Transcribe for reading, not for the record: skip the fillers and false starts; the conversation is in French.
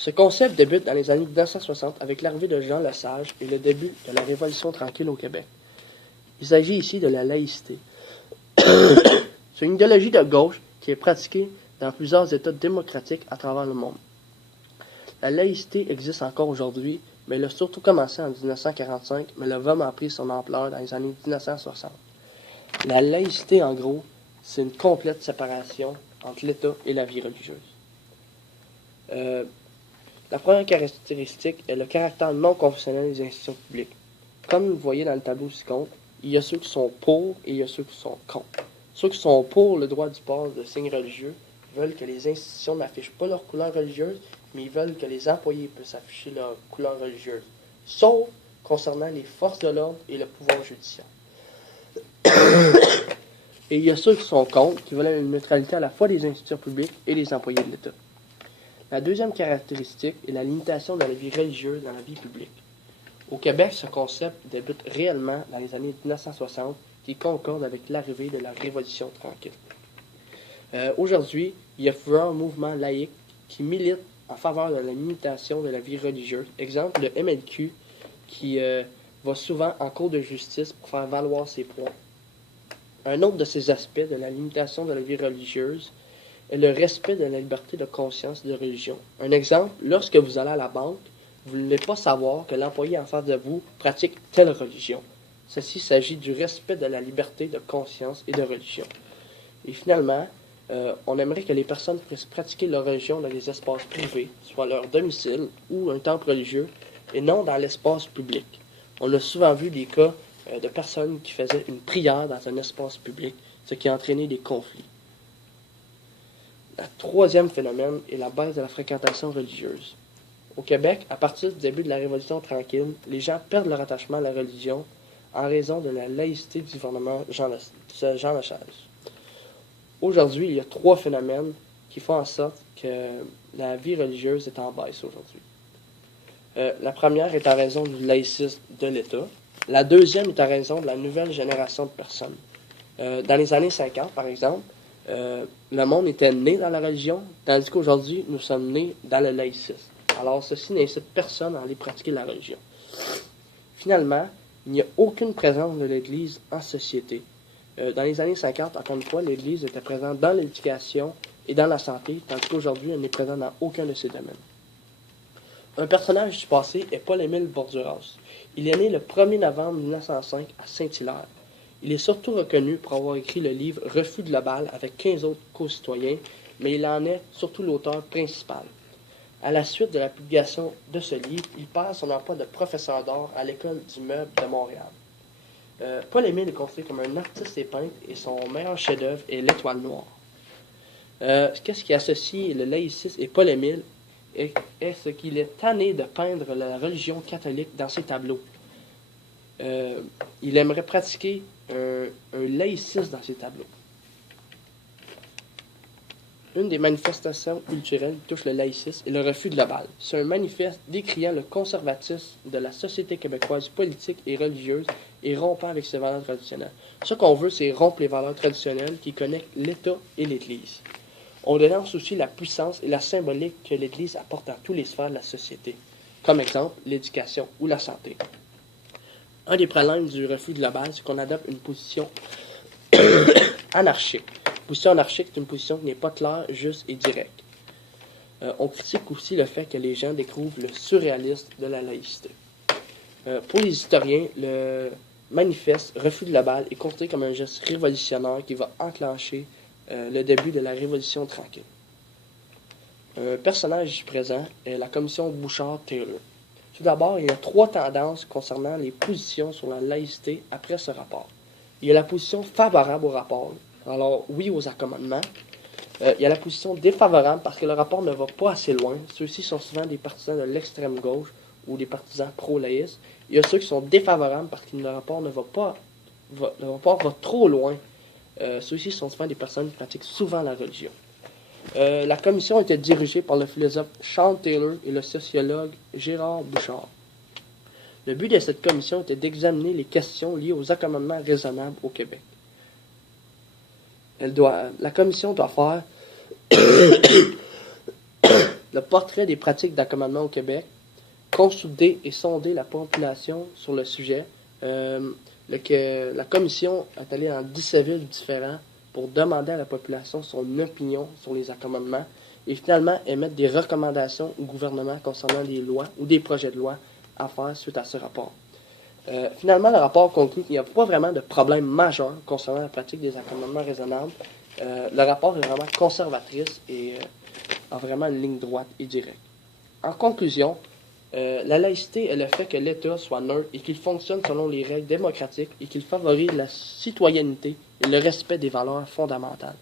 Ce concept débute dans les années 1960 avec l'arrivée de Jean Lesage et le début de la Révolution tranquille au Québec. Il s'agit ici de la laïcité. C'est une idéologie de gauche qui est pratiquée dans plusieurs États démocratiques à travers le monde. La laïcité existe encore aujourd'hui, mais elle a surtout commencé en 1945, mais elle a vraiment pris son ampleur dans les années 1960. La laïcité, en gros, c'est une complète séparation entre l'État et la vie religieuse. La première caractéristique est le caractère non confessionnel des institutions publiques. Comme vous le voyez dans le tableau ci-contre, il y a ceux qui sont pour et il y a ceux qui sont contre. Ceux qui sont pour le droit du port de signes religieux veulent que les institutions n'affichent pas leur couleur religieuse, mais ils veulent que les employés puissent afficher leur couleur religieuse, sauf concernant les forces de l'ordre et le pouvoir judiciaire. Et il y a ceux qui sont contre, qui veulent une neutralité à la fois des institutions publiques et des employés de l'État. La deuxième caractéristique est la limitation de la vie religieuse dans la vie publique. Au Québec, ce concept débute réellement dans les années 1960, qui concorde avec l'arrivée de la Révolution tranquille. Aujourd'hui, il y a plusieurs mouvements laïques qui militent en faveur de la limitation de la vie religieuse. Exemple, le MLQ, qui va souvent en cour de justice pour faire valoir ses points. Un autre de ces aspects de la limitation de la vie religieuse est le respect de la liberté de conscience et de religion. Un exemple, lorsque vous allez à la banque, vous ne voulez pas savoir que l'employé en face de vous pratique telle religion. Ceci s'agit du respect de la liberté de conscience et de religion. Et finalement, on aimerait que les personnes puissent pratiquer leur religion dans les espaces privés, soit leur domicile ou un temple religieux, et non dans l'espace public. On a souvent vu des cas de personnes qui faisaient une prière dans un espace public, ce qui a entraîné des conflits. Le troisième phénomène est la baisse de la fréquentation religieuse. Au Québec, à partir du début de la Révolution tranquille, les gens perdent leur attachement à la religion en raison de la laïcité du gouvernement Jean Lesage. Aujourd'hui, il y a trois phénomènes qui font en sorte que la vie religieuse est en baisse aujourd'hui. La première est en raison du laïcisme de l'État. La deuxième est en raison de la nouvelle génération de personnes. Dans les années 50, par exemple, le monde était né dans la religion, tandis qu'aujourd'hui, nous sommes nés dans le laïcisme. Alors, ceci n'incite personne à aller pratiquer la religion. Finalement, il n'y a aucune présence de l'Église en société. Dans les années 50, encore une fois, l'Église était présente dans l'éducation et dans la santé, tandis qu'aujourd'hui, elle n'est présente dans aucun de ces domaines. Un personnage du passé est Paul-Émile Borduras. Il est né le 1er novembre 1905 à Saint-Hilaire. Il est surtout reconnu pour avoir écrit le livre Refus global avec 15 autres co-citoyens, mais il en est surtout l'auteur principal. À la suite de la publication de ce livre, il perd son emploi de professeur d'art à l'École du meuble de Montréal. Paul-Émile est considéré comme un artiste et peintre et son meilleur chef-d'œuvre est l'Étoile noire. Qu'est-ce qui associe le laïcisme et Paul-Émile est ce qu'il est tanné de peindre la religion catholique dans ses tableaux. Il aimerait pratiquer un laïcisme dans ses tableaux. Une des manifestations culturelles qui touche le laïcisme est le refus global. C'est un manifeste décriant le conservatisme de la société québécoise politique et religieuse et rompant avec ses valeurs traditionnelles. Ce qu'on veut, c'est rompre les valeurs traditionnelles qui connectent l'État et l'Église. On dénonce aussi la puissance et la symbolique que l'Église apporte dans tous les sphères de la société, comme exemple l'éducation ou la santé. Un des problèmes du refus global, c'est qu'on adopte une position anarchique. Une position anarchique, c'est une position qui n'est pas claire, juste et directe. On critique aussi le fait que les gens découvrent le surréalisme de la laïcité. Pour les historiens, le manifeste refus global est considéré comme un geste révolutionnaire qui va enclencher le début de la Révolution tranquille. Un personnage ici présent est la commission Bouchard-Taylor. Tout d'abord, il y a trois tendances concernant les positions sur la laïcité après ce rapport. Il y a la position favorable au rapport, alors oui aux accommodements. Il y a la position défavorable parce que le rapport ne va pas assez loin. Ceux-ci sont souvent des partisans de l'extrême gauche ou des partisans pro-laïstes. Il y a ceux qui sont défavorables parce que le rapport va trop loin. Ceux-ci sont souvent des personnes qui pratiquent souvent la religion. La commission était dirigée par le philosophe Charles Taylor et le sociologue Gérard Bouchard. Le but de cette commission était d'examiner les questions liées aux accommodements raisonnables au Québec. La commission doit faire le portrait des pratiques d'accommodement au Québec, consulter et sonder la population sur le sujet. La commission est allée dans 17 villes différentes pour demander à la population son opinion sur les accommodements et finalement émettre des recommandations au gouvernement concernant les lois ou des projets de loi à faire suite à ce rapport. Finalement, le rapport conclut qu'il n'y a pas vraiment de problème majeur concernant la pratique des accommodements raisonnables. Le rapport est vraiment conservatrice et a vraiment une ligne droite et directe. En conclusion, la laïcité est le fait que l'État soit neutre et qu'il fonctionne selon les règles démocratiques et qu'il favorise la citoyenneté et le respect des valeurs fondamentales.